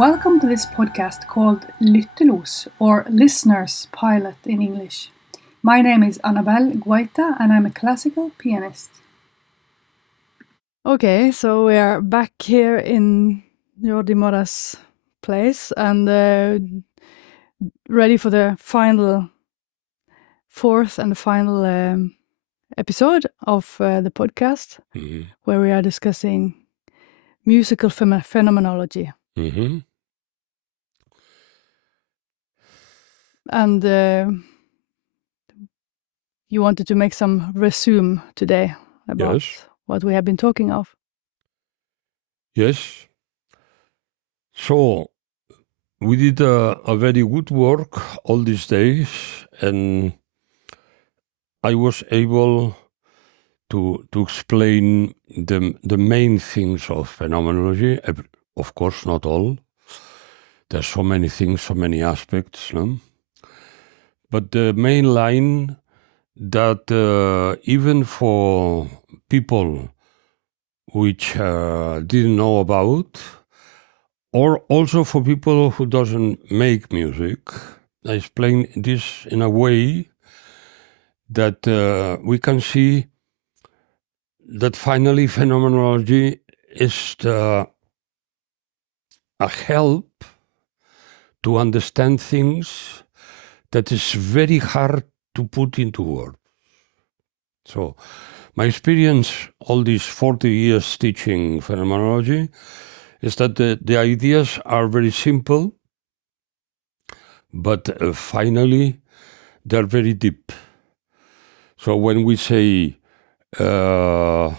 Welcome to this podcast called Lyttelos, or Listener's Pilot in English. My name is annabel.guaita and I'm a classical pianist. Okay, so we are back here in Jordi Mora's place and ready for the fourth and final episode of the podcast, where we are discussing musical phenomenology. And you wanted to make some resume today about what we have been talking of. Yes. So we did a very good work all these days, and I was able to explain the main things of phenomenology. Of course, not all. There's so many things, so many aspects. No? But the main line that even for people which didn't know about, or also for people who doesn't make music, I explain this in a way that we can see that finally phenomenology is a help to understand things that is very hard to put into words. So my experience all these 40 years teaching phenomenology is that the ideas are very simple, but finally they're very deep. So when we say it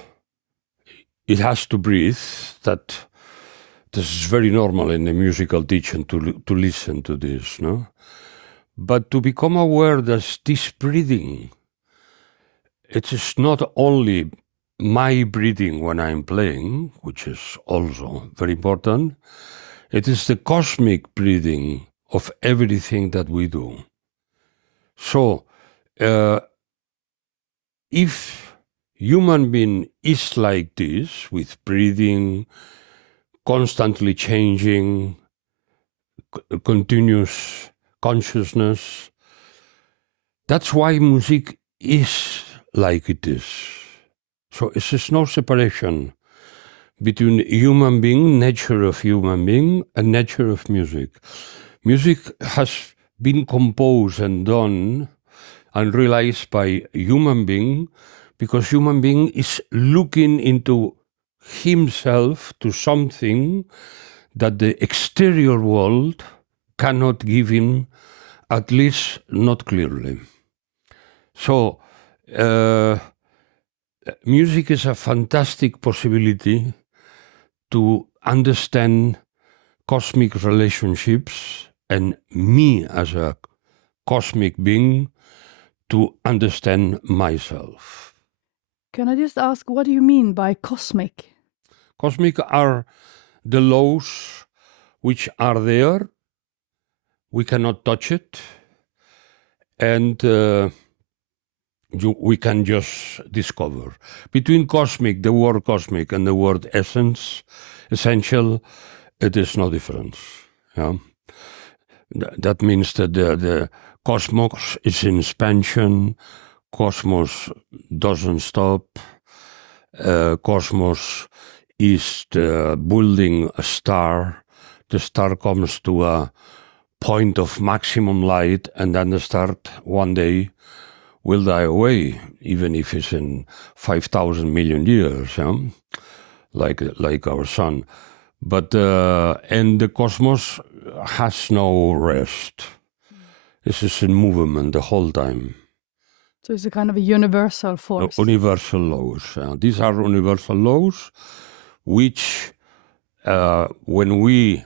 has to breathe, that this is very normal in the musical teaching to listen to this, no? But to become aware that this breathing, it is not only my breathing when I'm playing, which is also very important, it is the cosmic breathing of everything that we do. So, if human being is like this, with breathing, constantly changing, continuous consciousness, that's why music is like it is. So it's no separation between human being, nature of human being, and nature of music. Music has been composed and done and realized by human being because human being is looking into himself to something that the exterior world cannot give him, at least not clearly. So music is a fantastic possibility to understand cosmic relationships and me as a cosmic being to understand myself. Can I just ask, what do you mean by cosmic? Cosmic are the laws which are there. We cannot touch it. And we can just discover. Between cosmic, the word cosmic, and the word essence, essential, it is no difference. Yeah? That means that the cosmos is in expansion, cosmos doesn't stop, cosmos is building a star, the star comes to a point of maximum light, and then the star one day will die away, even if it's in 5,000 million years, like our sun. But and the cosmos has no rest. This is in movement the whole time. So it's a kind of a universal force. Universal laws. These are universal laws which, when we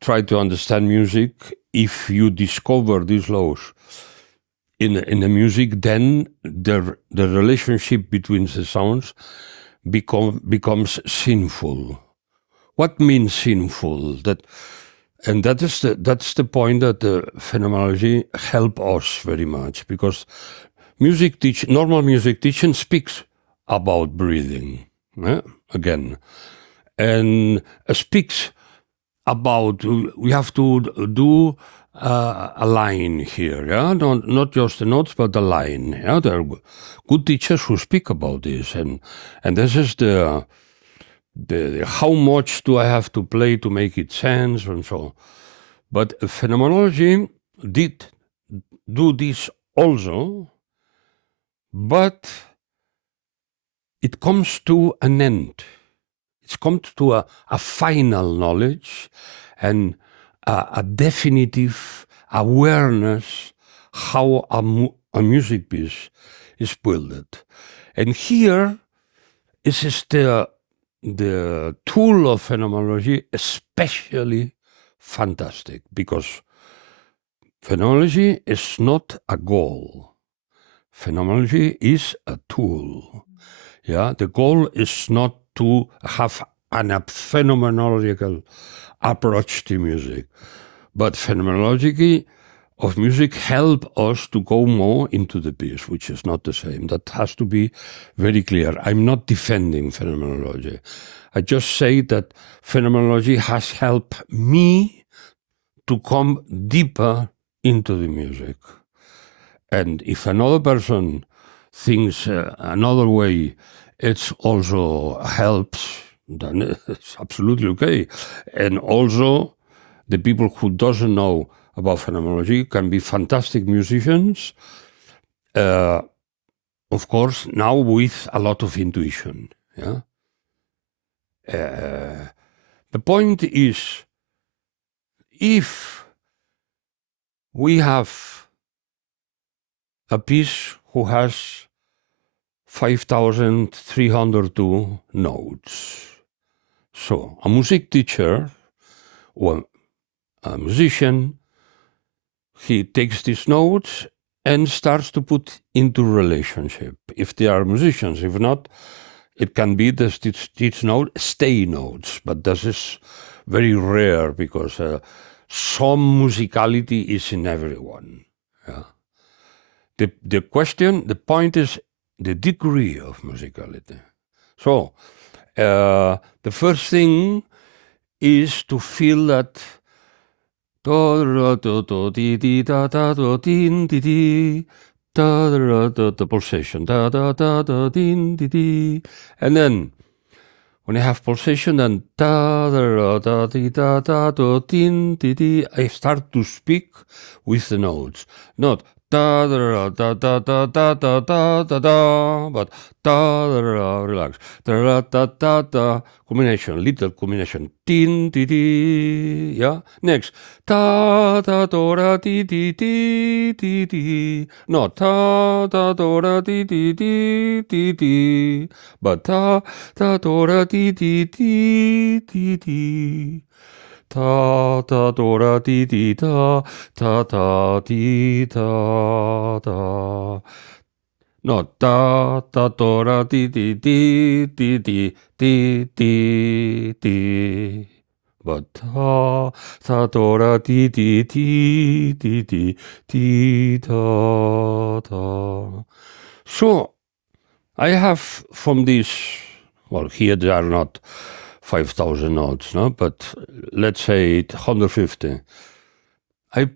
try to understand music, if you discover these laws in the music, then the relationship between the sounds becomes sinful. What means sinful? That's the point that the phenomenology help us very much, because normal music teaching speaks about breathing, again, and speaks about, we have to do a line here, yeah, not just the notes, but the line. Yeah, there are good teachers who speak about this, and this is the how much do I have to play to make it sense and so on. But phenomenology did do this also, but it comes to an end. It comes to a final knowledge and a definitive awareness how a music piece is built. And here is the tool of phenomenology especially fantastic, because phenomenology is not a goal. Phenomenology is a tool. Yeah, the goal is not to have a phenomenological approach to music, but phenomenology of music help us to go more into the piece, which is not the same. That has to be very clear. I'm not defending phenomenology. I just say that phenomenology has helped me to come deeper into the music. And if another person thinks another way, it also helps, then it's absolutely okay. And also, the people who doesn't know about phenomenology can be fantastic musicians, of course, now with a lot of intuition. Yeah. The point is, if we have a piece who has 5,302 notes. So a music teacher or a musician, he takes these notes and starts to put into relationship. If they are musicians, if not, it can be that each note stay notes, but this is very rare because some musicality is in everyone. Yeah. The point is the degree of musicality. So, the first thing is to feel that the pulsation, and then when I have pulsation, then I start to speak with the notes, not but relax, combination, little combination, yeah. Next, no, but ta ta do ra di di da ta ta di da da. No, da da do ra di di di di di di di di. But ta ta do ra di di di di di di da da. So I have from this, well, here there are not 5,000 notes, no, but let's say 150. I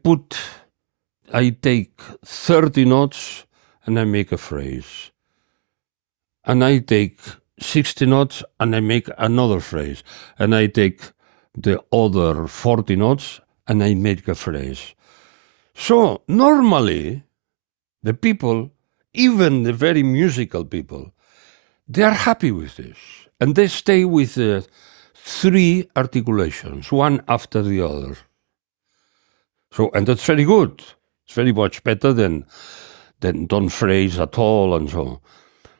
take 30 notes and I make a phrase. And I take 60 notes and I make another phrase. And I take the other 40 notes and I make a phrase. So normally, the people, even the very musical people, they are happy with this. And they stay with the 3 articulations, one after the other. So, and that's very good. It's very much better than don't phrase at all and so on.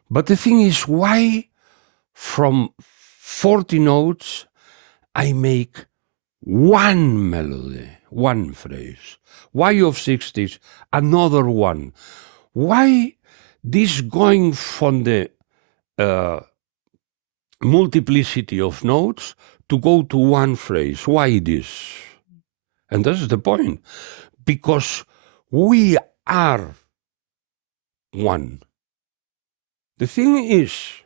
But the thing is, why from 40 notes I make one melody, one phrase? Why of 60s, another one? Why this going from the multiplicity of notes to go to one phrase? Why this? And that's the point. Because we are one. The thing is,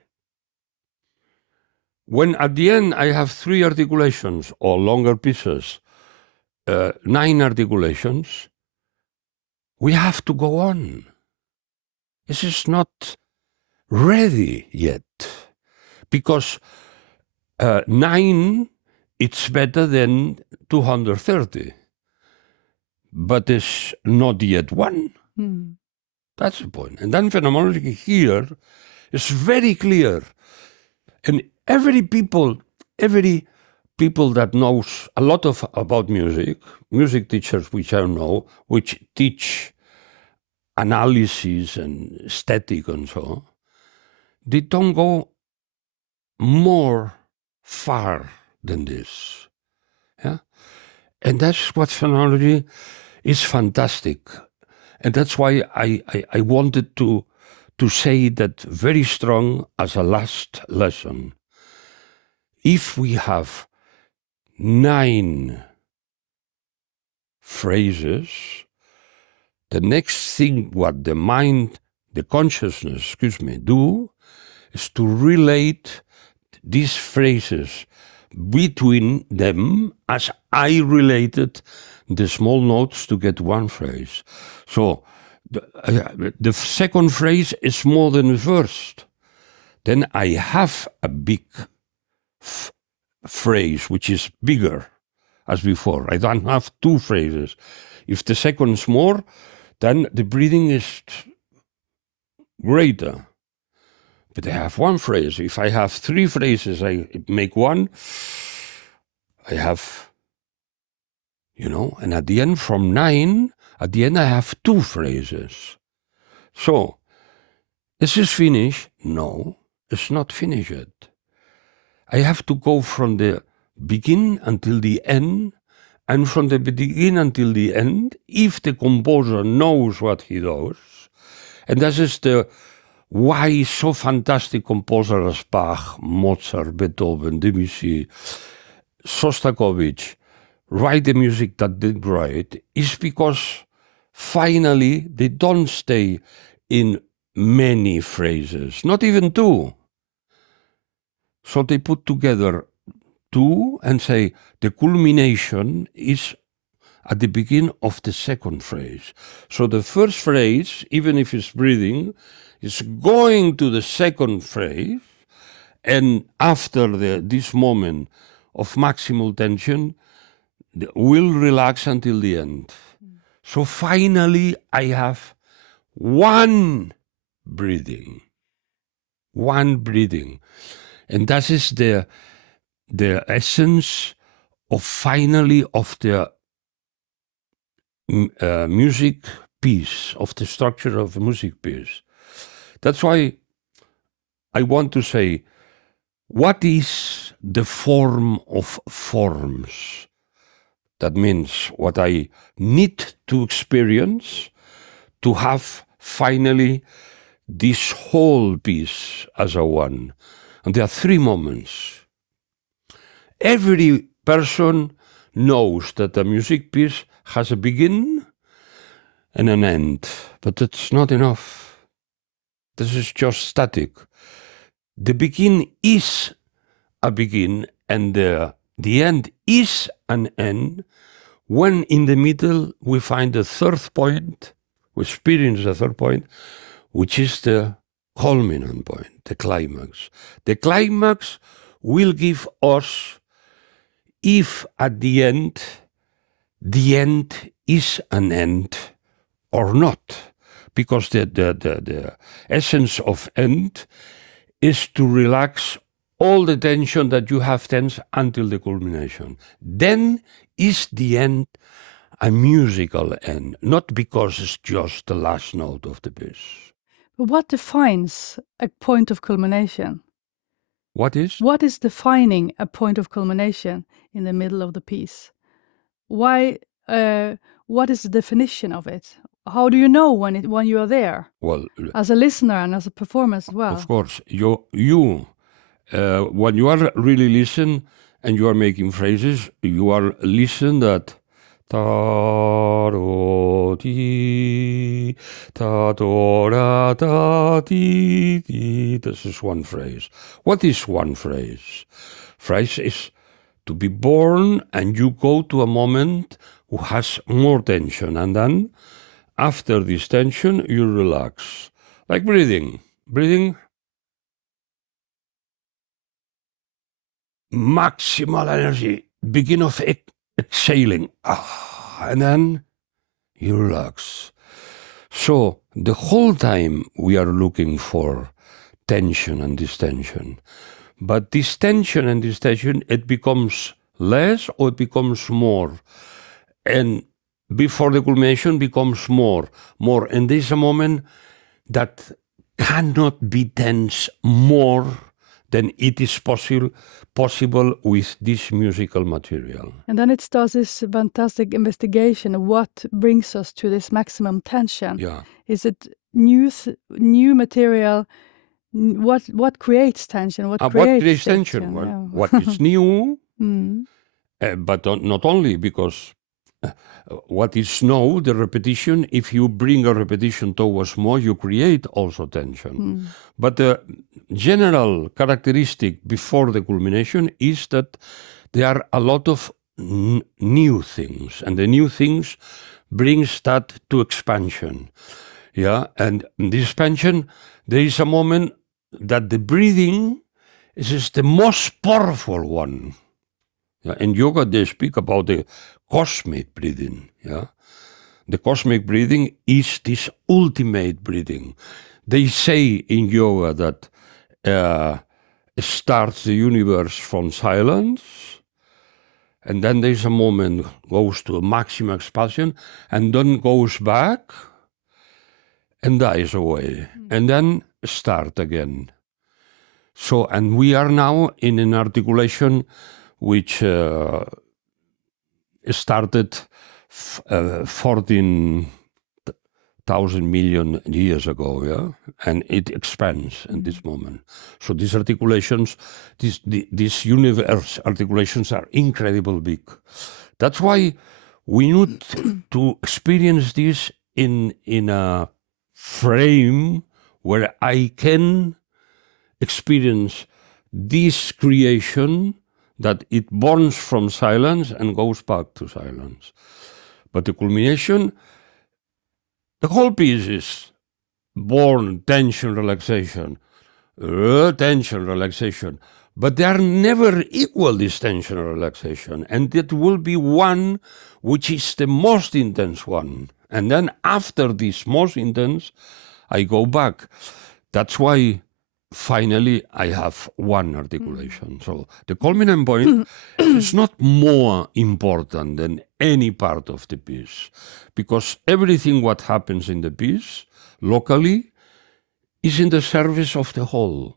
when at the end I have 3 articulations or longer pieces, 9 articulations, we have to go on. This is not ready yet, because 9, it's better than 230, but it's not yet 1. That's the point. And then phenomenology here is very clear. And every people that knows a lot about music teachers which I know, which teach analysis and aesthetic and so on, they don't go more far than this. Yeah? And that's what phenomenology is fantastic. And that's why I wanted to say that very strong as a last lesson. If we have 9 phrases, the next thing what the mind, the consciousness, do is to relate these phrases between them as I related the small notes to get one phrase. So the second phrase is more than the first. Then I have a big phrase which is bigger as before. I don't have 2 phrases. If the second is more, then the breathing is greater. But I have 1 phrase. If I have 3 phrases, I make 1. I have, and at the end from 9, at the end I have 2 phrases. So, is this finished? No, it's not finished yet. I have to go from the begin until the end, and from the begin until the end, if the composer knows what he does, and that is the why so fantastic composer as Bach, Mozart, Beethoven, Debussy, Shostakovich write the music that they write, is because finally they don't stay in many phrases, not even 2. So they put together 2 and say the culmination is at the beginning of the second phrase. So the first phrase, even if it's breathing, is going to the second phrase, and after this moment of maximal tension, will relax until the end. So finally I have 1 breathing. 1 breathing. And that is the essence of finally of the music piece, of the structure of a music piece. That's why I want to say, what is the form of forms? That means what I need to experience to have finally this whole piece as a one. And there are 3 moments. Every person knows that a music piece has a beginning and an end, but it's not enough. This is just static. The begin is a begin, and the end is an end, when in the middle we find the 3rd point, we experience the 3rd point, which is the culminant point, the climax. The climax will give us, if at the end is an end or not, because the essence of end is to relax all the tension that you have tense until the culmination. Then is the end a musical end, not because it's just the last note of the piece. But what defines a point of culmination? What is? What is defining a point of culmination in the middle of the piece? Why? What is the definition of it? How do you know when you are there? Well, as a listener and as a performer as well. Of course, you when you are really listen and you are making phrases, you are listen that ta do di, ta do ra da di di. This is one phrase. What is one phrase? Phrase is to be born and you go to a moment who has more tension, and then after this tension you relax. Like breathing. Breathing, maximal energy, begin of exhaling, and then you relax. So the whole time we are looking for tension and distension. But this tension and distension, it becomes less or it becomes more. And before the culmination becomes more. And there's a moment that cannot be tense more than it is possible with this musical material. And then it starts this fantastic investigation of what brings us to this maximum tension. Yeah. Is it new material? What creates tension? What creates tension? Well, yeah. what is new? But not only because what is now, the repetition, if you bring a repetition towards more, you create also tension. But the general characteristic before the culmination is that there are a lot of new things, and the new things brings that to expansion. Yeah, and the expansion, there is a moment that the breathing is the most powerful one. Yeah, in yoga, they speak about the cosmic breathing. Yeah, the cosmic breathing is this ultimate breathing. They say in yoga that starts the universe from silence, and then there's a moment goes to a maximum expansion, and then goes back and dies away, and then start again. So, and we are now in an articulation which started 14,000 million years ago, yeah, and it expands at this moment. So these articulations, these universe articulations are incredibly big. That's why we need to experience this in a frame where I can experience this creation that it borns from silence and goes back to silence. But the culmination, the whole piece is born, tension, relaxation, tension, relaxation. But they are never equal, this tension or relaxation. And it will be one which is the most intense one. And then after this most intense, I go back. That's why finally I have one articulation. So the culminant point is not more important than any part of the piece, because everything what happens in the piece locally is in the service of the whole.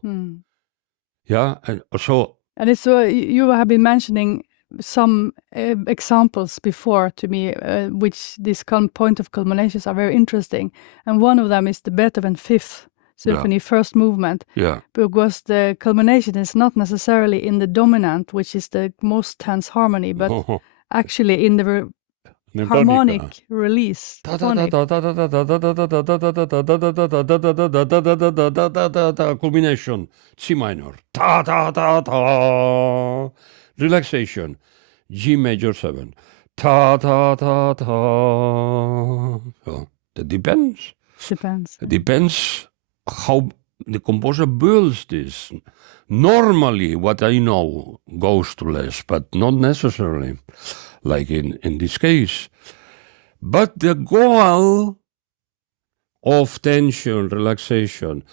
Yeah, and so... And it's you have been mentioning some examples before to me, which this point of culminations are very interesting. And one of them is the Beethoven Fifth Symphony, first movement. Yeah. Because the culmination is not necessarily in the dominant, which is the most tense harmony, but actually in the harmonic release. Culmination, C minor. Ta ta ta ta. Relaxation, G major 7. Ta ta ta ta. So that depends. It depends how the composer builds this. Normally, what I know goes to less, but not necessarily, like in this case. But the goal of tension, relaxation,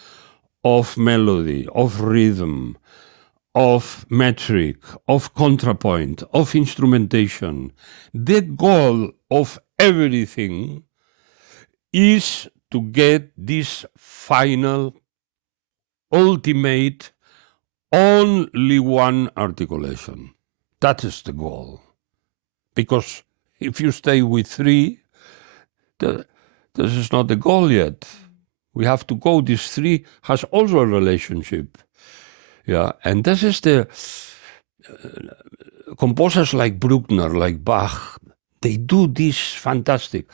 of melody, of rhythm, of metric, of contrapoint, of instrumentation, the goal of everything is to get this final, ultimate, only one articulation. That is the goal. Because if you stay with three, this is not the goal yet. We have to go. This three has also a relationship. Yeah, and this is the composers like Bruckner, like Bach, They do this fantastic.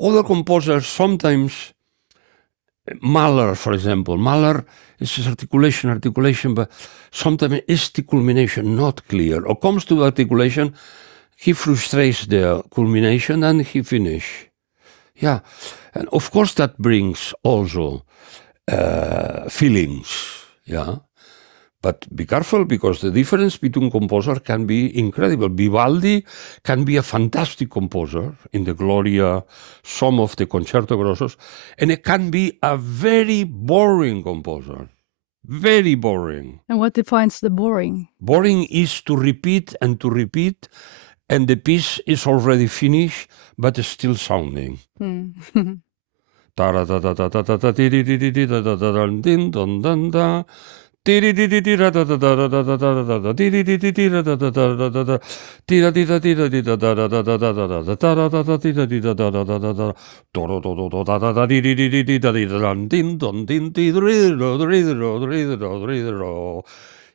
Other composers sometimes, Mahler, for example, Mahler is articulation, but sometimes is the culmination not clear. Or comes to articulation, he frustrates the culmination and he finish. Yeah, and of course that brings also feelings. Yeah, but be careful because the difference between composers can be incredible. Vivaldi can be a fantastic composer in the Gloria, some of the Concerto Grossos, and it can be a very boring composer. Very boring. And what defines the boring? Boring is to repeat, and the piece is already finished, but it's still sounding.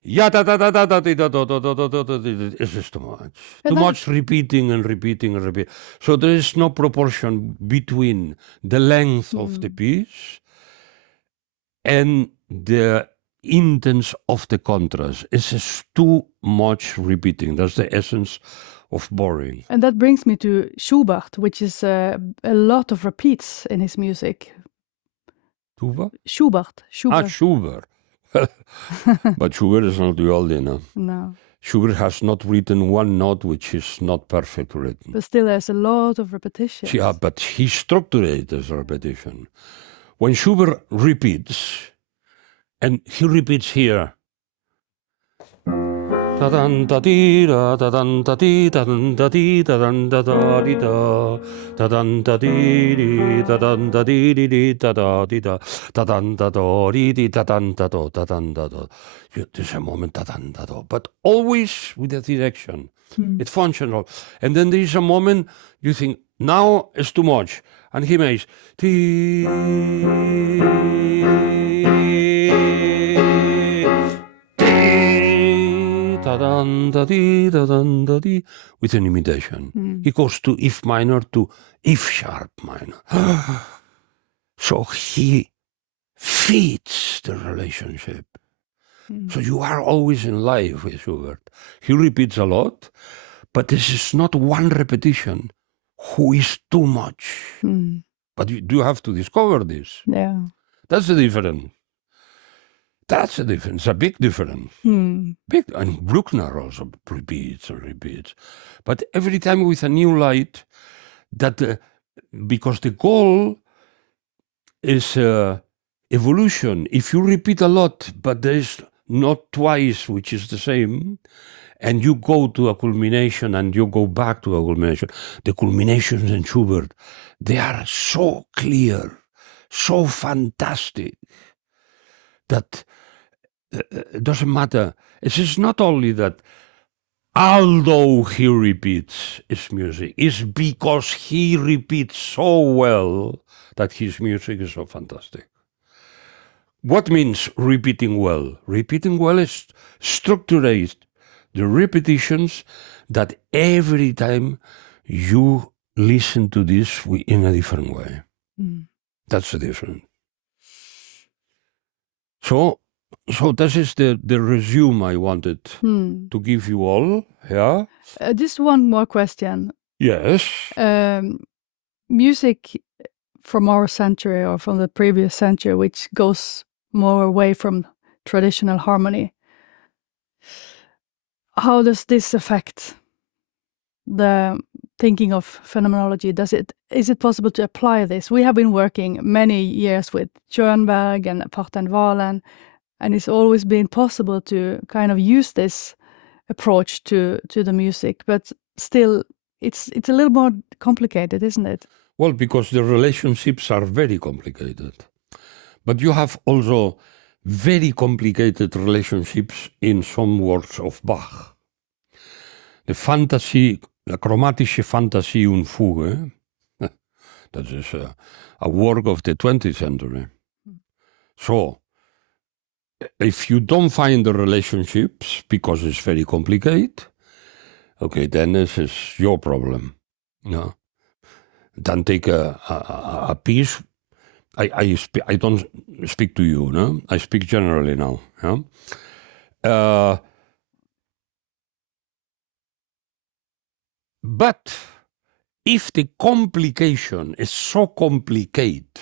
It's just too much. Too much repeating and repeating and repeating. So there is no proportion between the length of the piece and the intense of the contrast. It's just too much repeating. That's the essence of boring. And that brings me to Schubert, which is a lot of repeats in his music. Tuva? Schubert. Ah, Schubert. But Schubert is not Vivaldi, no? No. Schubert has not written one note which is not perfect written. But still there's a lot of repetitions. Yeah, but he structured it as repetition. When Schubert repeats, and he repeats here, and then there's a moment, but always with a direction. It's functional. And then there's a moment you think, now it's too much. And he makes with an imitation. He goes to F minor to F sharp minor. So he feeds the relationship. So you are always in life with Schubert. He repeats a lot, but this is not one repetition who is too much. But you do have to discover this. Yeah. That's the difference. That's a difference, a big difference. Big, and Bruckner also repeats and repeats. But every time with a new light, because the goal is evolution. If you repeat a lot, but there is not twice, which is the same, and you go to a culmination and you go back to a culmination, the culminations in Schubert, they are so clear, so fantastic, that it doesn't matter. It is not only that although he repeats his music, it's because he repeats so well that his music is so fantastic. What means repeating well? Repeating well is structurate the repetitions that every time you listen to this in a different way. That's the difference. So this is the resume I wanted to give you all. Yeah. Just one more question. Yes. Music from our century or from the previous century, which goes more away from traditional harmony. How does this affect the thinking of phenomenology? Is it possible to apply this? We have been working many years with Schoenberg and Partenvalen, and it's always been possible to kind of use this approach to the music, but still it's a little more complicated, isn't it? Well, because the relationships are very complicated. But you have also very complicated relationships in some works of Bach. The chromatische Fantasie und Fuge, that is a work of the 20th century. So, if you don't find the relationships because it's very complicated, okay, then this is your problem. Yeah. Then take a piece. I don't speak to you, no? I speak generally now. Yeah? But if the complication is so complicated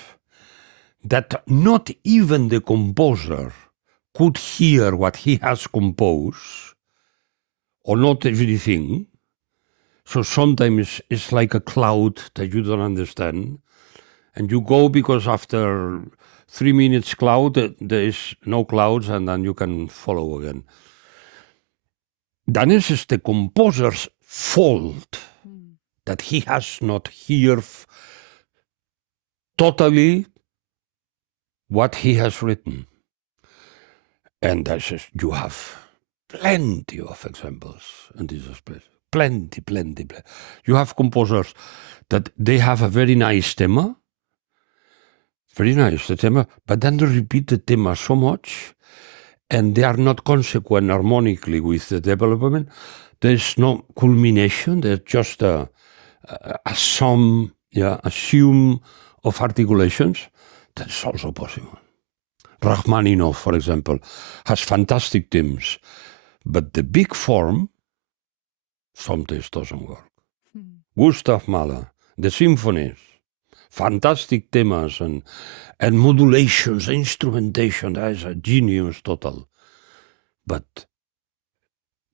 that not even the composer could hear what he has composed, or not everything, so sometimes it's like a cloud that you don't understand, and you go because after 3 minutes cloud, there is no clouds, and then you can follow again. Then it is the composer's fault that he has not heard totally what he has written. And that's just, you have plenty of examples in this space. Plenty. You have composers that they have a very nice theme, but then they repeat the theme so much, and they are not consequent harmonically with the development. There's no culmination. There's just a sum, a sum of articulations. That's also possible. Rachmaninoff, for example, has fantastic themes, but the big form sometimes doesn't work. Gustav Mahler, the symphonies, fantastic themes and modulations, instrumentation, that is a genius total. But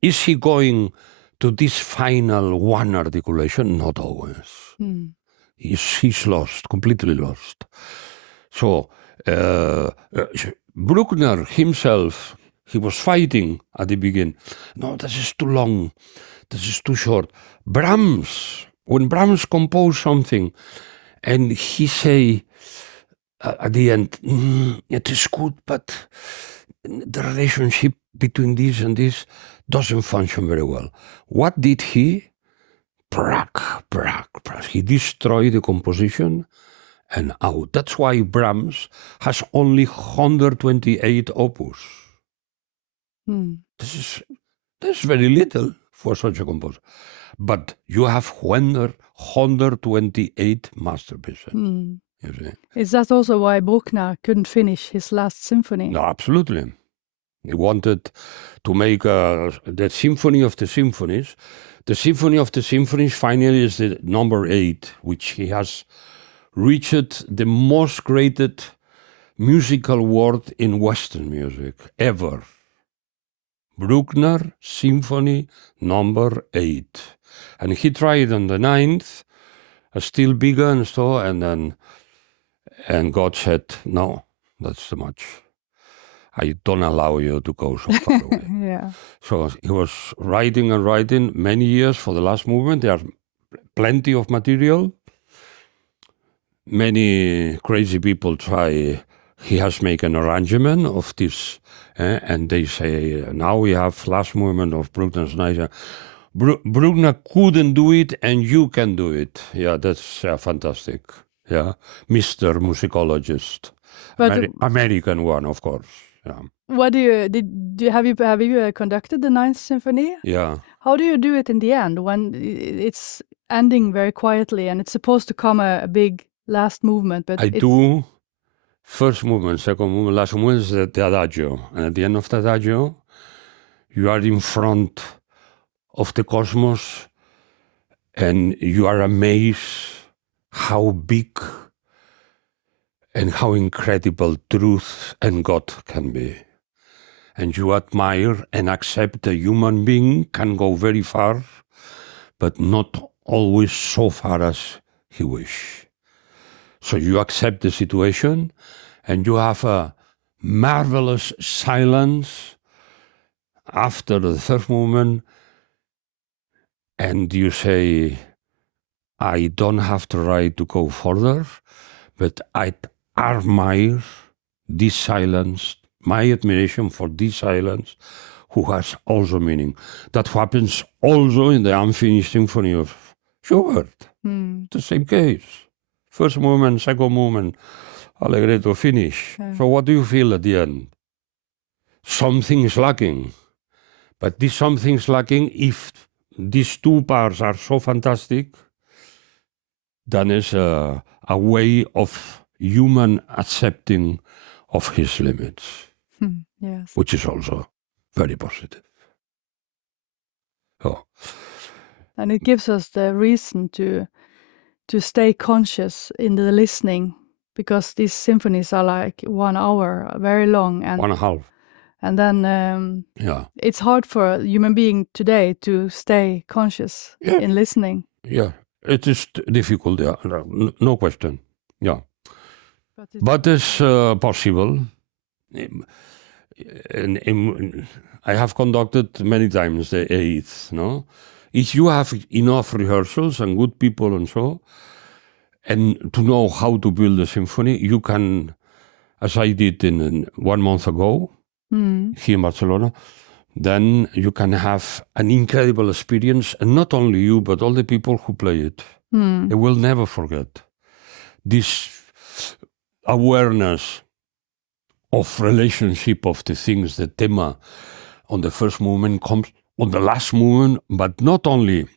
is he going to this final one articulation? Not always. He's lost, completely lost. So Bruckner himself, he was fighting at the beginning. No, this is too long. This is too short. Brahms, when Brahms composed something, and he say at the end, it is good, but the relationship between this and this doesn't function very well. What did he? Brack. He destroyed the composition and out. That's why Brahms has only 128 opus. This is very little for such a composer. But you have 128 masterpieces. You see? Is that also why Bruckner couldn't finish his last symphony? No, absolutely. He wanted to make the Symphony of the Symphonies. The Symphony of the Symphonies finally is the number 8, which he has reached the most graded musical award in Western music ever. Bruckner Symphony number 8. And he tried on the 9th, still bigger and so, and God said, no, that's too much. I don't allow you to go so far away. Yeah. So he was writing and writing many years for the last movement. There are plenty of material. Many crazy people try. He has made an arrangement of this, and they say, now we have last movement of Bruckner's Night. Bruckner couldn't do it, and you can do it. Yeah, that's fantastic. Yeah, Mr. Musicologist, But American one, of course. Yeah. What do you have you conducted the 9th symphony? Yeah. How do you do it in the end when it's ending very quietly and it's supposed to come a big last movement? But I do first movement, second movement, last movement is the adagio. And at the end of the adagio, you are in front of the cosmos and you are amazed how big and how incredible truth and God can be. And you admire and accept a human being can go very far, but not always so far as he wish. So you accept the situation and you have a marvelous silence after the third movement, and you say, I don't have the right to go further, but I admire this silence, my admiration for this silence, who has also meaning. That happens also in the unfinished symphony of Schubert. The same case. First movement, second movement, allegretto, finish. So what do you feel at the end? Something is lacking. But this something is lacking if these two parts are so fantastic, then is a way of human accepting of his limits, Yes. which is also very positive. Oh. And it gives us the reason to stay conscious in the listening, because these symphonies are like 1 hour, very long, and 1.5. and then Yeah. it's hard for a human being today to stay conscious in listening. Yeah, it is difficult. Yeah, no question. Yeah, but it's possible. I have conducted many times the eighth. No, if you have enough rehearsals and good people and so, and to know how to build a symphony, you can, as I did in 1 month ago here in Barcelona. Then you can have an incredible experience, and not only you, but all the people who play it. They will never forget this awareness of relationship of the things. The thema on the first movement comes on the last movement, but not only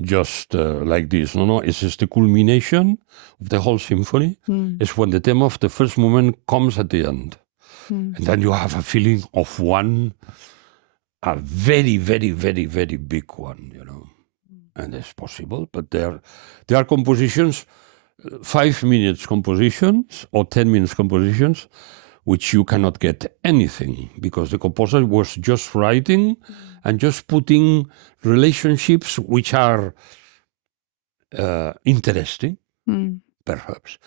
just like this. No, it's just the culmination of the whole symphony. It's when the theme of the first movement comes at the end. And then you have a feeling of a very, very, very, very big one, And it's possible, but there are compositions, 5 minutes compositions or 10 minutes compositions, which you cannot get anything, because the composer was just writing and just putting relationships which are interesting, perhaps.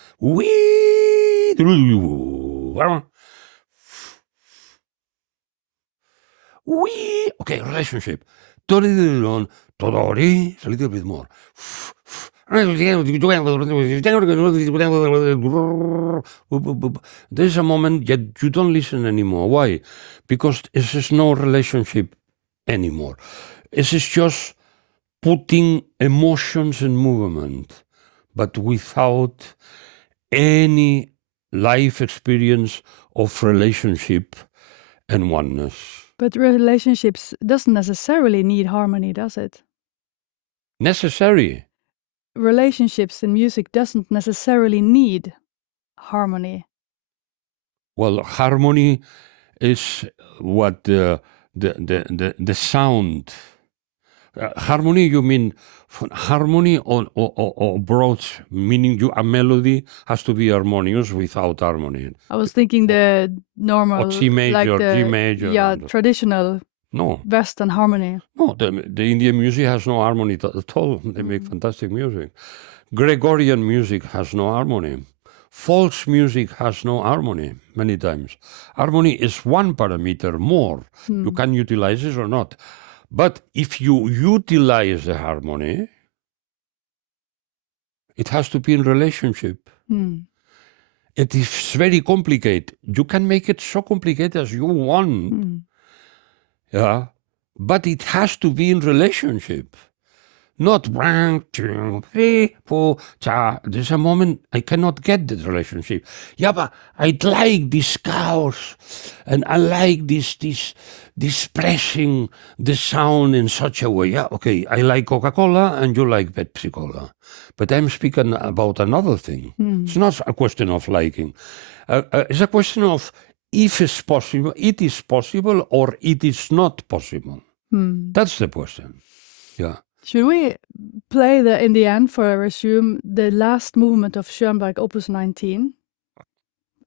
Okay, relationship. Todori, a little bit more. There's a moment that you don't listen anymore. Why? Because this is no relationship anymore. This is just putting emotions in movement, but without any life experience of relationship and oneness. But relationships doesn't necessarily need harmony, does it? Necessary. Relationships in music doesn't necessarily need harmony. Well, harmony is what the sound. Harmony, you mean harmony or broad meaning? A melody has to be harmonious without harmony. I was thinking the normal, G major, like the G major. traditional No. Western harmony. No, the Indian music has no harmony at all. They make fantastic music. Gregorian music has no harmony. Folk music has no harmony many times. Harmony is one parameter more. You can utilize it or not. But if you utilize the harmony, it has to be in relationship. It is very complicated. You can make it so complicated as you want. Yeah. But it has to be in relationship. Not 1, 2, 3, 4. There's a moment I cannot get the relationship. Yeah, but I like this chaos, and I like this pressing the sound in such a way. Yeah, okay, I like Coca-Cola and you like Pepsi Cola, but I'm speaking about another thing. It's not a question of liking. It's a question of if it's possible, it is possible, or it is not possible. That's the question. Yeah. Should we play in the end for a resume the last movement of Schoenberg, Opus 19?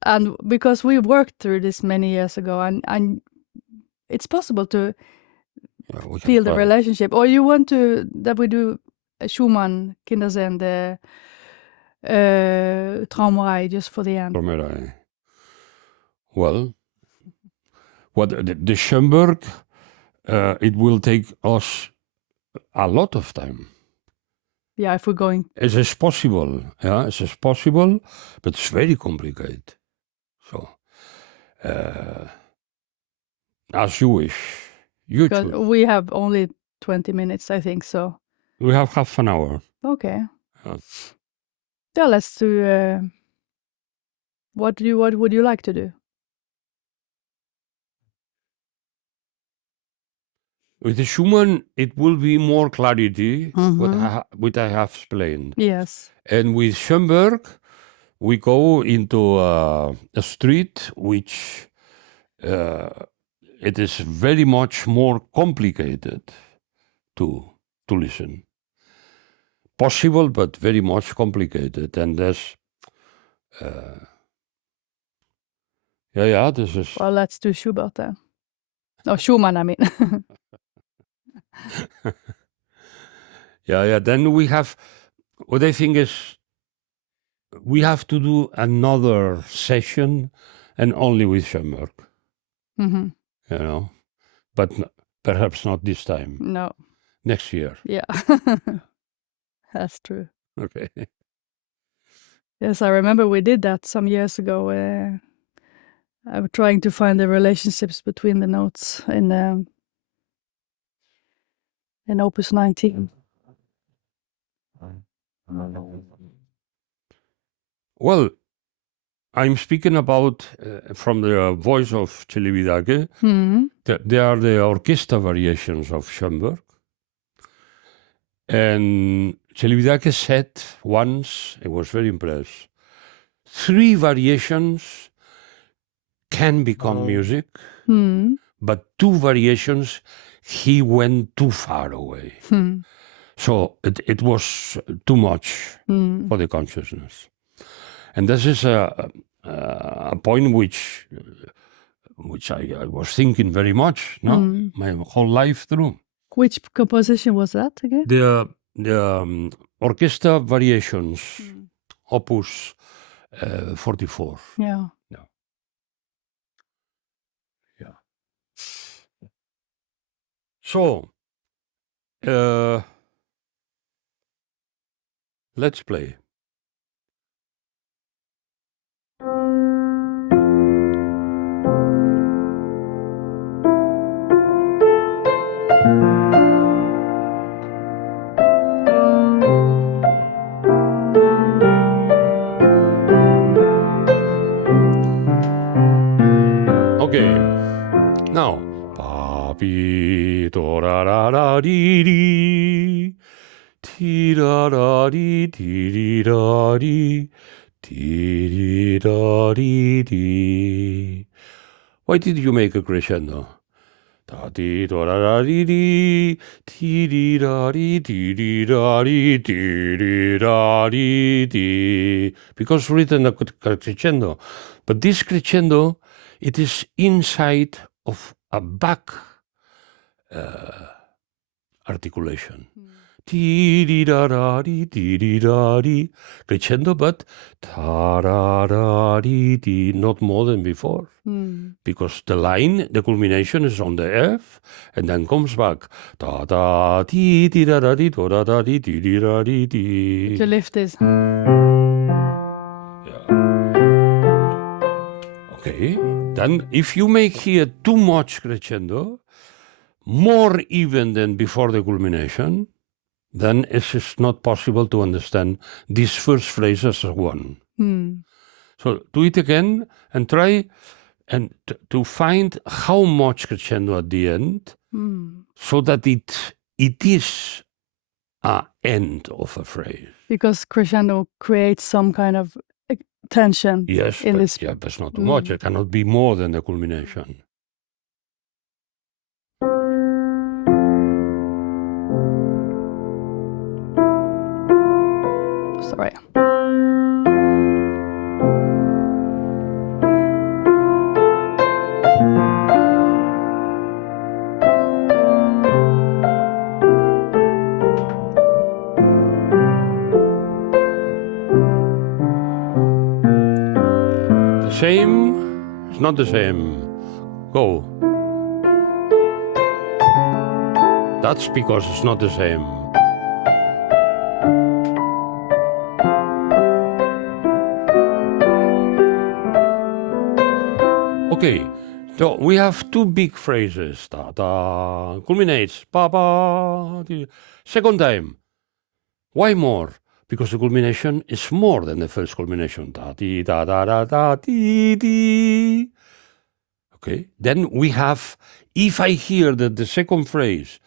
And because we worked through this many years ago, and it's possible to feel the relationship. Or you want that we do Schumann, Kindersehen, the Traumerei, just for the end? Traumerei. Well, the Schoenberg, it will take us a lot of time. Yeah, if we're going. It is possible, yeah, it is possible, but it's very complicated. So, as you wish, you choose. We have only 20 minutes, I think, so. We have half an hour. Okay. Yeah, let's do. What would you like to do? With the Schumann, it will be more clarity, what I have explained. Yes. And with Schoenberg, we go into a street which it is very much more complicated to listen. Possible, but very much complicated. And there's, this is... Well, let's do Schubert then. Oh, Schumann, I mean. Then we have, what I think is, we have to do another session and only with Schoenberg. Mm-hmm. You know, but perhaps not this time. No. Next year. Yeah. That's true. Okay. Yes, I remember we did that some years ago. I was trying to find the relationships between the notes in Opus 19. Well, I'm speaking about from the voice of Celibidache. They are the orchestra variations of Schoenberg. And Celibidache said once, I was very impressed, 3 variations can become music, but 2 variations, he went too far away. So it was too much for the consciousness. And this is a point which I was thinking very much, my whole life through. Which composition was that again? The orchestra variations, Opus 44. Yeah. So, let's play. Okay, now. Pa-pi do-ra-ra-ra-dee-dee, ti-ra-ra-dee, ti-dee-ra-dee, ti-dee-ra-dee-dee. Why did you make a crescendo? Da-dee-do-ra-ra-dee-dee, ti-dee-ra-dee, ti-dee-ra-dee, ti-dee-ra-dee-dee. Because written a crescendo. But this crescendo, it is inside of a back articulation. Ti-di-da-da-di, ti-di-da-di. Crescendo, but ta-da-da-di-di, not more than before. Because the line, the culmination is on the F, and then comes back. Ta-da-di-di-da-da-di, da-da-di, ti-di-da-di-di. The lift is. Okay, then if you make here too much crescendo, more even than before the culmination, then it is not possible to understand these first phrases as one. So do it again and try and to find how much crescendo at the end, so that it is an end of a phrase. Because crescendo creates some kind of tension. Yes, in this. Yeah, that's not too much. It cannot be more than the culmination. Sorry. The same? It's not the same. Go. That's because it's not the same. Okay, so we have 2 big phrases. Ta-da, culminates, pa-pa. Second time. Why more? Because the culmination is more than the first culmination. Ta-ti-da-da-da-da-ti-ti. Okay, then we have If I hear that the second phrase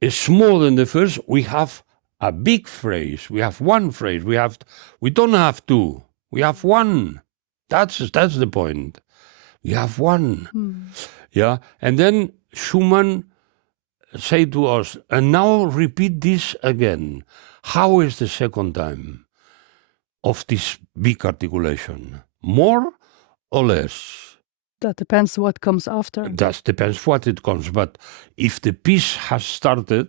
is smaller than the first, we have a big phrase. We have one phrase. We don't have two. We have one. That's the point. We have one. Yeah. And then Schumann say to us, and now repeat this again. How is the second time of this big articulation? More or less? That depends what comes after. That depends what it comes. But if the piece has started,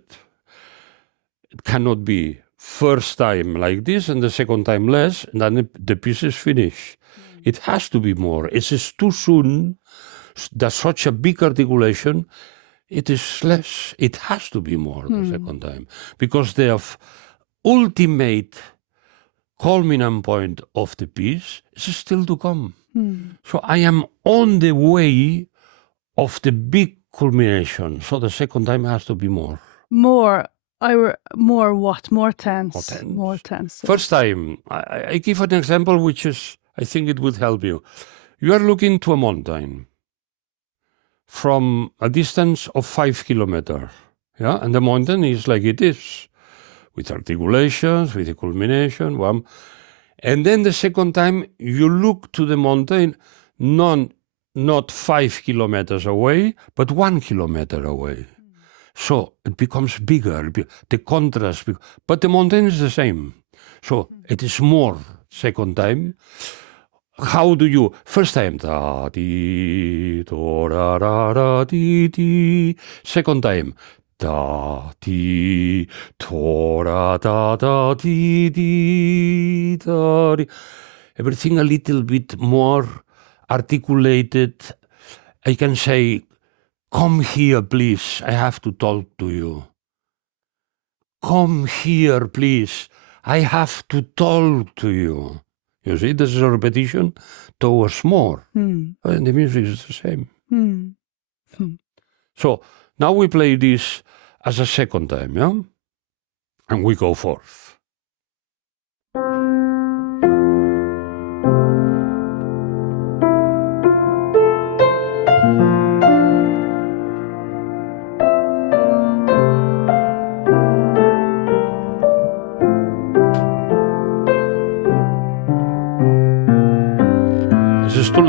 it cannot be first time like this and the second time less, and then the piece is finished. It has to be more. It is too soon. There's such a big articulation. It is less. It has to be more the second time. Because the ultimate culminant point of the piece is still to come. So I am on the way of the big culmination. So the second time has to be more. More what? More tense. More tense. More tense. First time, I give an example which is, I think it would help you. You are looking to a mountain from a distance of 5 kilometers. Yeah, and the mountain is like it is, with articulations, with a culmination. And then the second time you look to the mountain, not 5 kilometers away, but 1 kilometer away. So it becomes bigger, the contrast, but the mountain is the same. So it is more second time. How do you, first time, da, di, do, ra, ra, ra, di, di. Second time, da, di, do, ra, da, da, di, di, da, di. Everything a little bit more articulated. I can say, come here, please. I have to talk to you. Come here, please. I have to talk to you. You see, this is a repetition towards more. And the music is the same. So now we play this as a second time, yeah? And we go forth.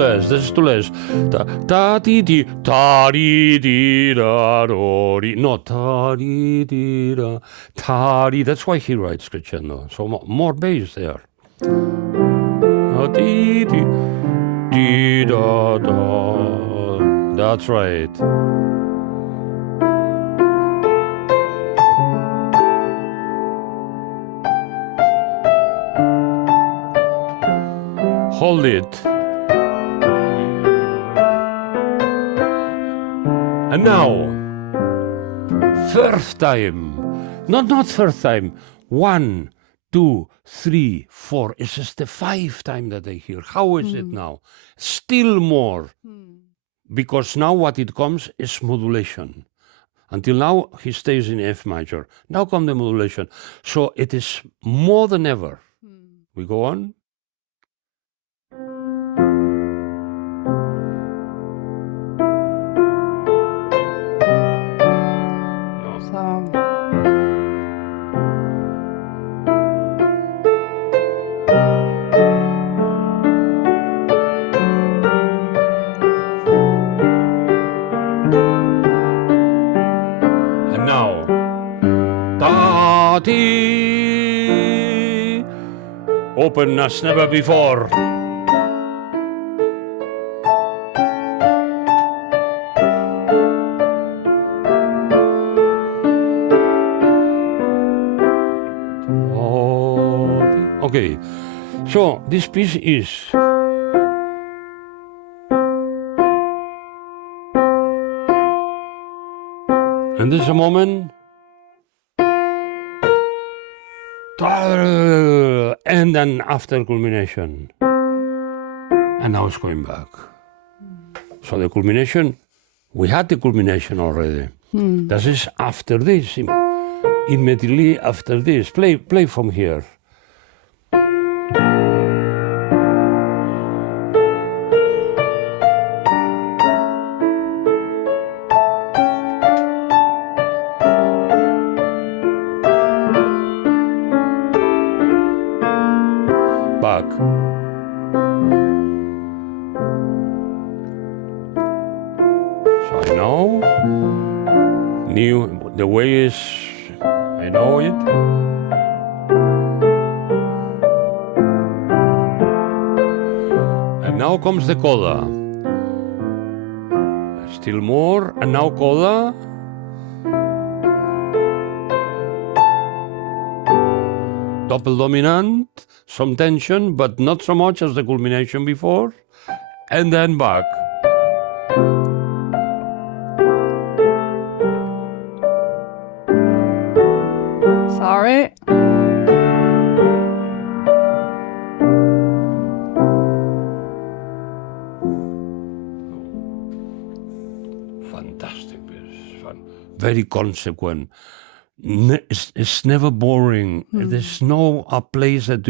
This is too less. Da da di di ta di di da do di. No, ta di di da ta di. That's why he writes crescendo. So more bass there. Da di di di da da. That's right. Hold it. And now, third time, not third time, 1, 2, 3, 4. It's just the 5th time that I hear. How is it now? Still more, because now what it comes is modulation. Until now, he stays in F major. Now comes the modulation. So it is more than ever. We go on. Open as never before. Okay, so this piece is and this is a moment. And then after culmination. And now it's going back. So the culmination, we had the culmination already. This is after this, immediately after this. Play from here. So I know, the way is, I know it. And now comes the coda. Still more, and now coda. Double dominant, some tension, but not so much as the culmination before. And then back. Sorry. Fantastic. Very consequent. It's never boring. There's no a place that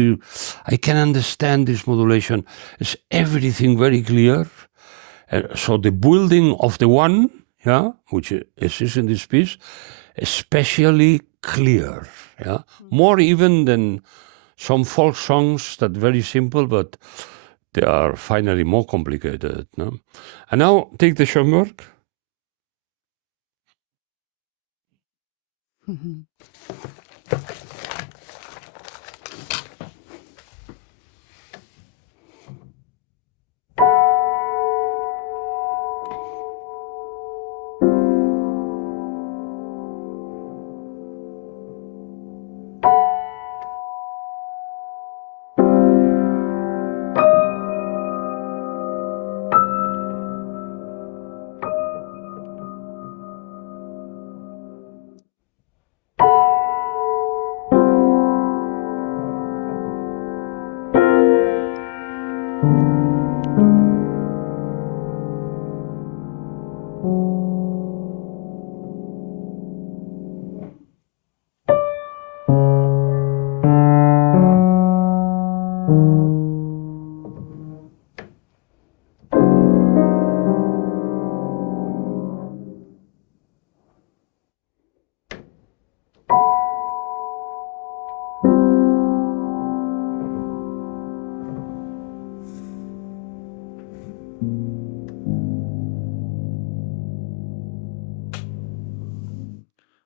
I can understand this modulation. It's everything very clear. So the building of the one, which exists in this piece, especially clear. More even than some folk songs that very simple, but they are finally more complicated. No? And now take the Schoenberg.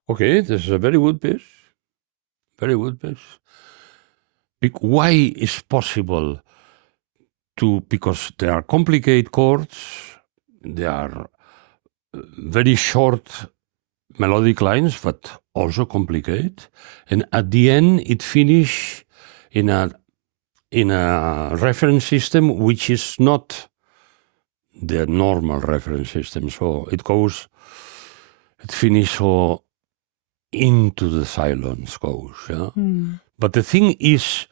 Okay, this is a very good piece. Very good piece. Why is possible because they are complicated chords, they are very short melodic lines, but also complicated. And at the end, it finishes in a reference system which is not the normal reference system. So it finishes so into the silence goes. Yeah? But the thing is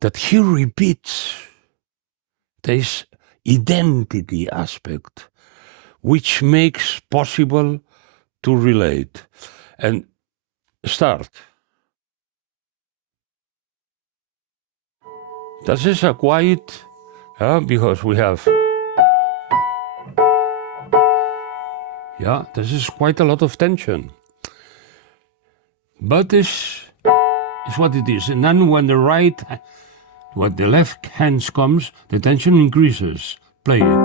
that he repeats this identity aspect, which makes possible to relate and start. This is a quiet, because we have, this is quite a lot of tension. But this is what it is. And then when the left hand comes, the tension increases. Play it.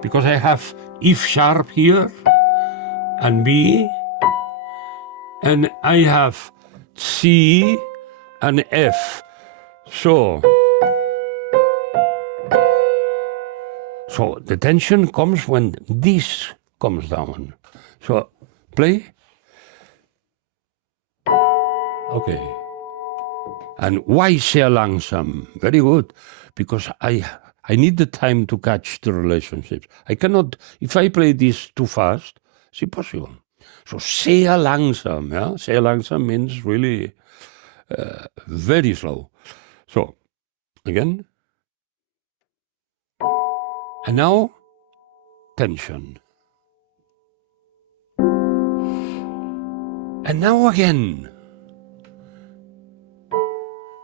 Because I have F sharp here, and B, and I have C and F. So the tension comes when this comes down. So play. Okay. And why zeer langzaam? Very good. Because I need the time to catch the relationships. I cannot, if I play this too fast, it's impossible. So zeer langzaam, Zeer langzaam means really very slow. So, again. And now, tension. And now again.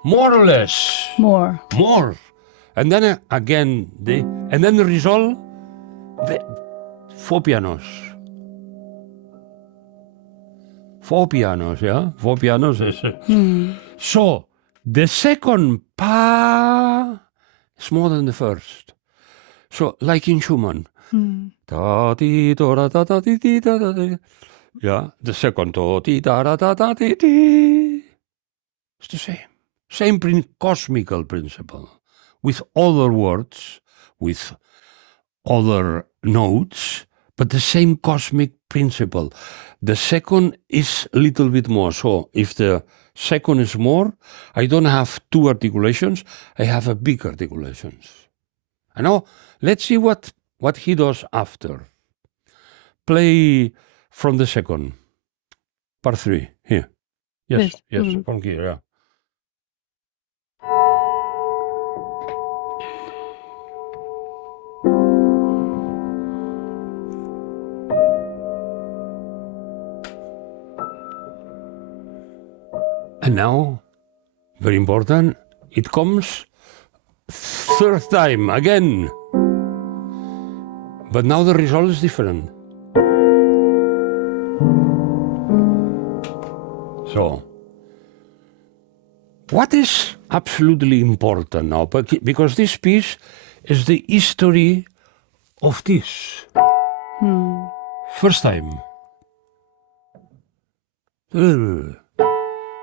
More or less. More. And then again, and then the result, four pianos. Four pianos, yeah? Four pianos is... So, The second pa is more than the first. So, like in Schumann. Da di da da da da di di da da di. Yeah, the second do di da da da da di di. It's the same. Same cosmical principle. With other words, with other notes, but the same cosmic principle. The second is a little bit more. So if the second is more, I don't have two articulations, I have a big articulations. And now let's see what he does after. Play from the second. Part 3. Here. Yes, from here, yeah. And now, very important, it comes third time again. But now the result is different. So, what is absolutely important now? Because this piece is the history of this. First time.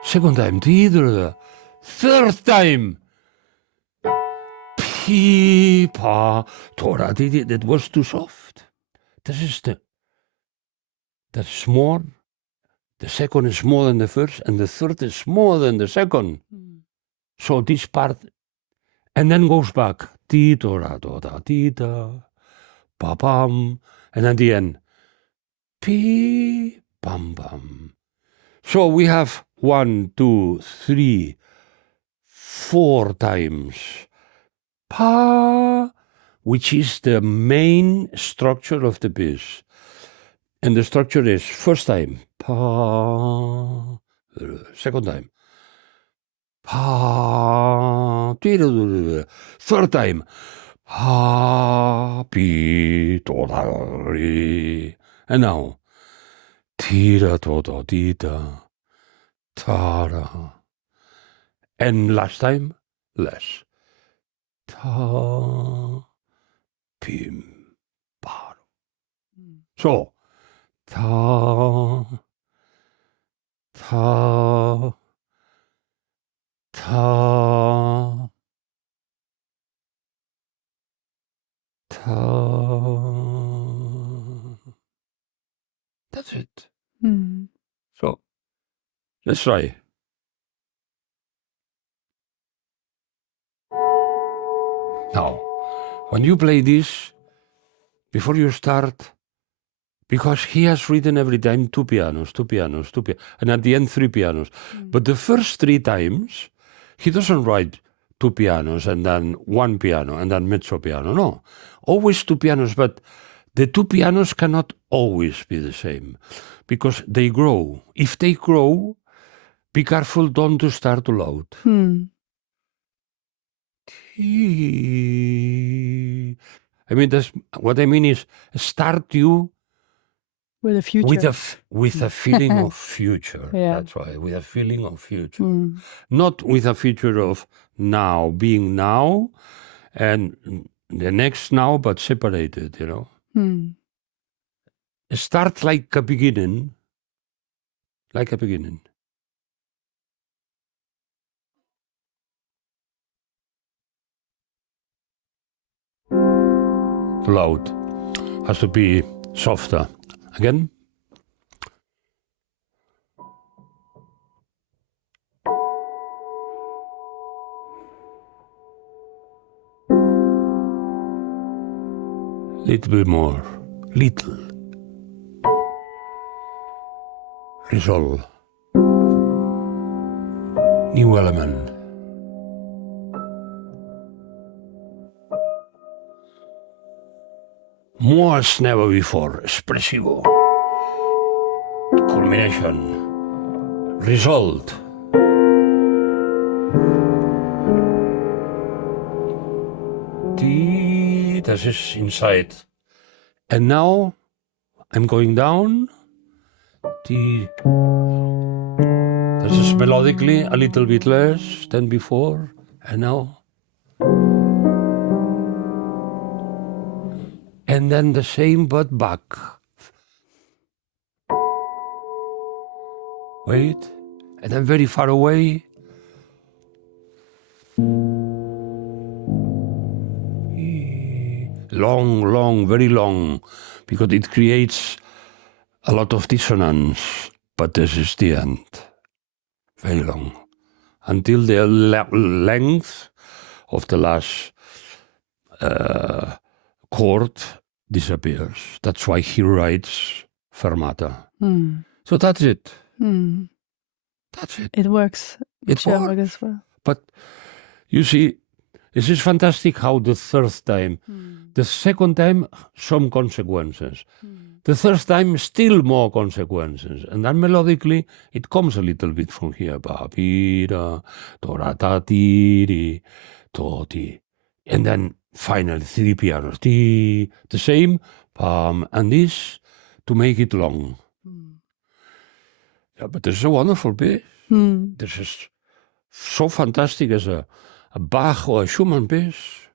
Second time. Third time. Pi, pa, tora, di. That was too soft. That's more. The second is more than the first, and the third is more than the second. So this part, and then goes back. Ti, tora, da, ti, da, pa, pam, and at the end, pi, pam, pam. So we have 1, 2, 3, 4 times pa, which is the main structure of the piece. And the structure is first time, pa, second time, pa, third time, pa, pi, to, da, ri. And now, tira, to, da, di, da, ta-ra. And last time, less. Ta, pim, paro. So, ta, ta, ta, ta. That's it. So, let's try. Now, when you play this, before you start, because he has written every time two pianos, and at the end 3 pianos. But the first 3 times, he doesn't write 2 pianos and then 1 piano and then mezzo piano. No, always 2 pianos, but the 2 pianos cannot always be the same because they grow. If they grow, be careful don't to start too loud. I mean, that's what I mean is start you with a future, with a feeling of future. Yeah. That's why, with a feeling of future, not with a future of now, being now, and the next now, but separated. You know, start like a beginning, Loud has to be softer. Again. Little bit more. Little. Resolve. New element. More as never before. Espressivo. Culmination. Result. That is inside. And now I'm going down. That's This is melodically a little bit less than before, and now. And then the same but back. Wait, and then very far away. Long, very long, because it creates a lot of dissonance, but this is the end. Very long. Until the length of the last chord disappears. That's why he writes fermata. So that's it. That's it. It works. It works as well. But you see, this is fantastic how the third time, the second time, some consequences. The third time, still more consequences. And then melodically, it comes a little bit from here. Ba-bi-da, do-ra-ta-ti-ri, to-ti. And then finally, 3 pianos. Ti, the same, and this to make it long. Yeah, but this is a wonderful piece. This is so fantastic as a Bach or a Schumann piece.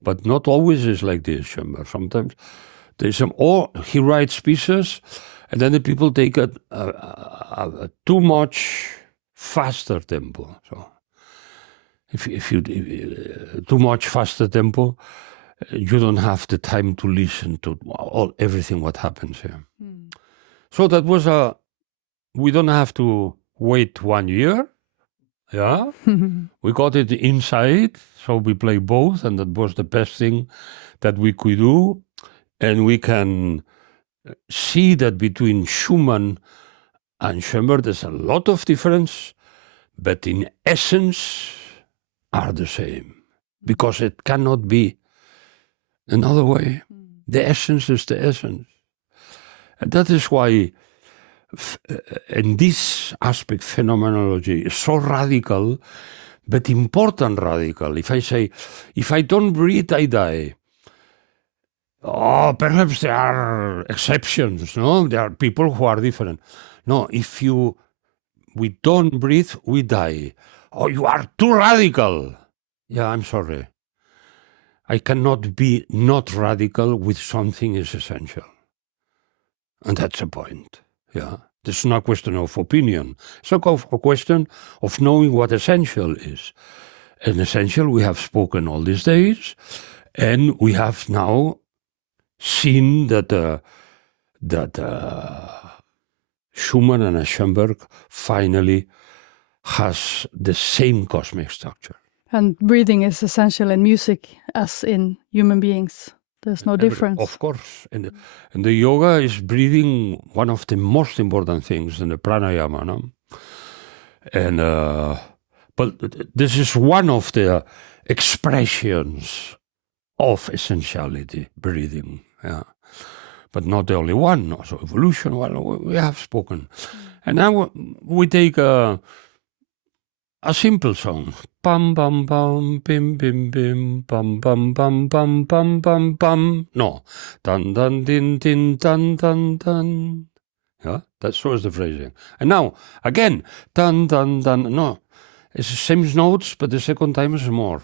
But not always is like this, Schumann. Sometimes there's some, or he writes pieces, and then the people take a too much faster tempo. So if you too much faster tempo, you don't have the time to listen to everything what happens here. So that was we don't have to wait 1 year. Yeah, we got it inside, so we play both, and that was the best thing that we could do. And we can see that between Schumann and Schoenberg, there's a lot of difference, but in essence are the same, because it cannot be another way. The essence is the essence. And that is why, in this aspect, phenomenology is so radical, but important radical. If I say, if I don't breathe, I die. Oh, perhaps there are exceptions, no? There are people who are different. No, if we don't breathe, we die. Oh, you are too radical. Yeah, I'm sorry. I cannot be not radical with something is essential. And that's the point. Yeah. This is not a question of opinion. It's a question of knowing what essential is. And essential, we have spoken all these days, and we have now seen that Schumann and Schoenberg finally has the same cosmic structure. And breathing is essential in music as in human beings. There's no difference. Of course. And the yoga is breathing one of the most important things in the pranayama. No? And but this is one of the expressions of essentiality, breathing. Yeah. But not the only one. Also evolution, well, we have spoken. And now we take a simple song. Pam, pam, pam, bim, bim, bim, pam, pam, pam, pam, pam, pam, pam. No. Dun, dun, din, din, dun, dun, dun. Yeah, that's so is the phrasing. And now, again, dun, dun, dun. No. It's the same notes, but the second time is more.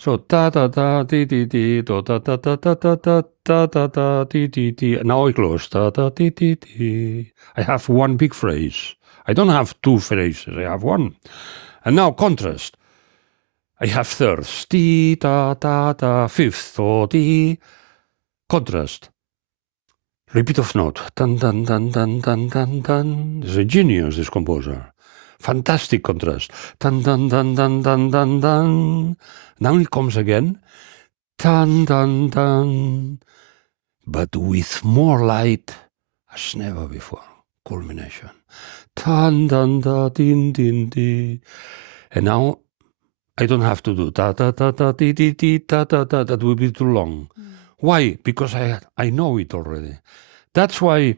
So da da da di di di da da da da da da da da da da di di di. Now I close da da di di di. I have one big phrase. I don't have two phrases. I have one. And now contrast. I have thirds. Di da da da. Fifth or di. Contrast. Repeat of note. Dun dun dun dun dun dun dun. He's a genius, this composer. Fantastic contrast. Dun dun dun dun dun dun dun. Now it comes again. Dun dun dun. But with more light as never before. Culmination. Dun dun da din din di. And now I don't have to do da da da da di di di da da da. That will be too long. Why? Because I know it already. That's why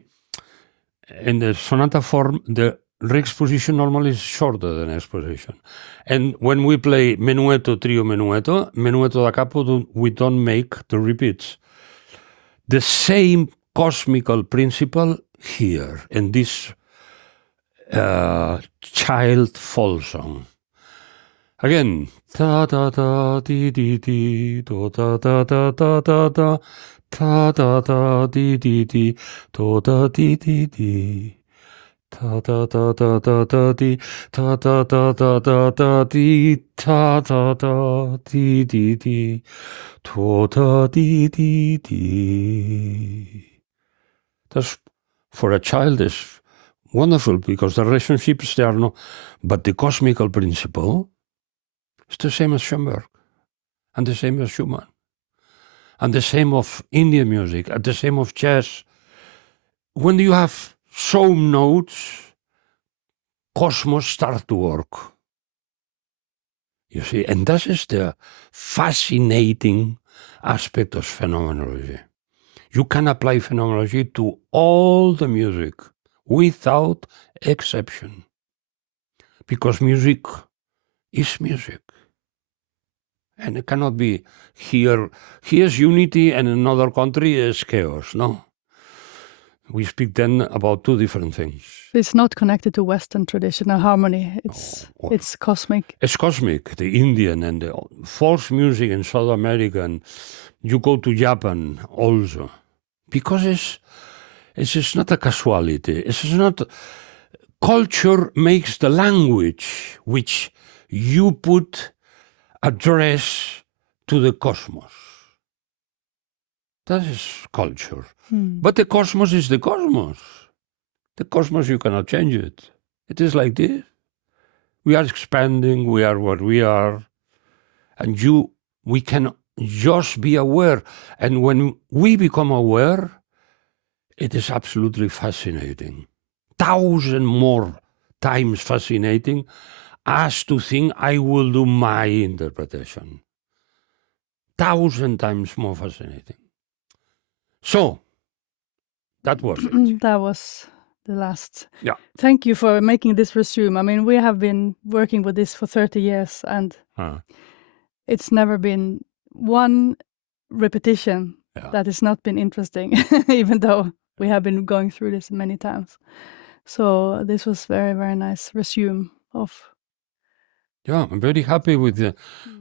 in the sonata form the re-exposition normally is shorter than exposition. And when we play menuetto, trio, menuetto da capo, we don't make the repeats. The same cosmical principle here in this child fall song. Again, ta da da dee dee dee, do da da da da da da, ta da da dee dee dee, do da dee dee dee. Ta da da da da da dee, ta da da da da da dee, ta da da dee dee dee, do da dee dee dee. That's for a child is wonderful because the relationships there are no, but the cosmical principle is the same as Schoenberg, and the same as Schumann, and the same of Indian music, and the same of jazz. When you have some notes, cosmos start to work. You see, and that is the fascinating aspect of phenomenology. You can apply phenomenology to all the music without exception, because music is music. And it cannot be here's unity and in another country is chaos. No. We speak then about two different things. It's not connected to Western traditional harmony. It's cosmic. It's cosmic, the Indian and the folk music in South America, and you go to Japan also. Because it's just not a casualty. It's not culture makes the language which you put address to the cosmos. That is culture. But the cosmos is the cosmos. The cosmos, you cannot change it. It is like this. We are expanding, we are what we are. And we can just be aware. And when we become aware, it is absolutely fascinating. 1,000 more times fascinating as to think I will do my interpretation. 1,000 times more fascinating. So, that was it. That was the last. Yeah. Thank you for making this resume. I mean, we have been working with this for 30 years, and it's never been one repetition that has not been interesting, even though we have been going through this many times. So this was very, very nice resume of. Yeah, I'm very happy with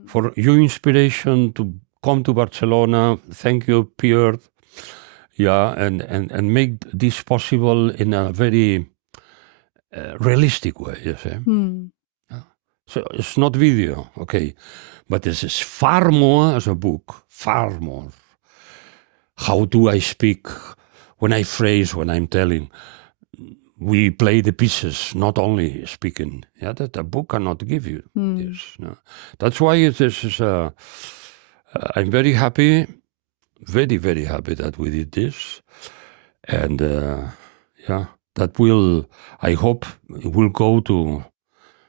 for your inspiration to come to Barcelona. Thank you, Pierre. Yeah, and make this possible in a very realistic way, you see. Yeah. So it's not video, okay, but this is far more as a book, far more. How do I speak when I phrase, when I'm telling? We play the pieces, not only speaking. Yeah, that a book cannot give you this. No. That's why this is. I'm very happy, very, very happy that we did this, and that will. I hope it will go to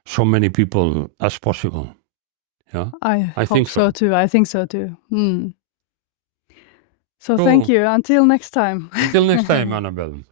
so many people as possible. Yeah, I think so too. I think so too. So thank you. Until next time. Until next time, Annabelle.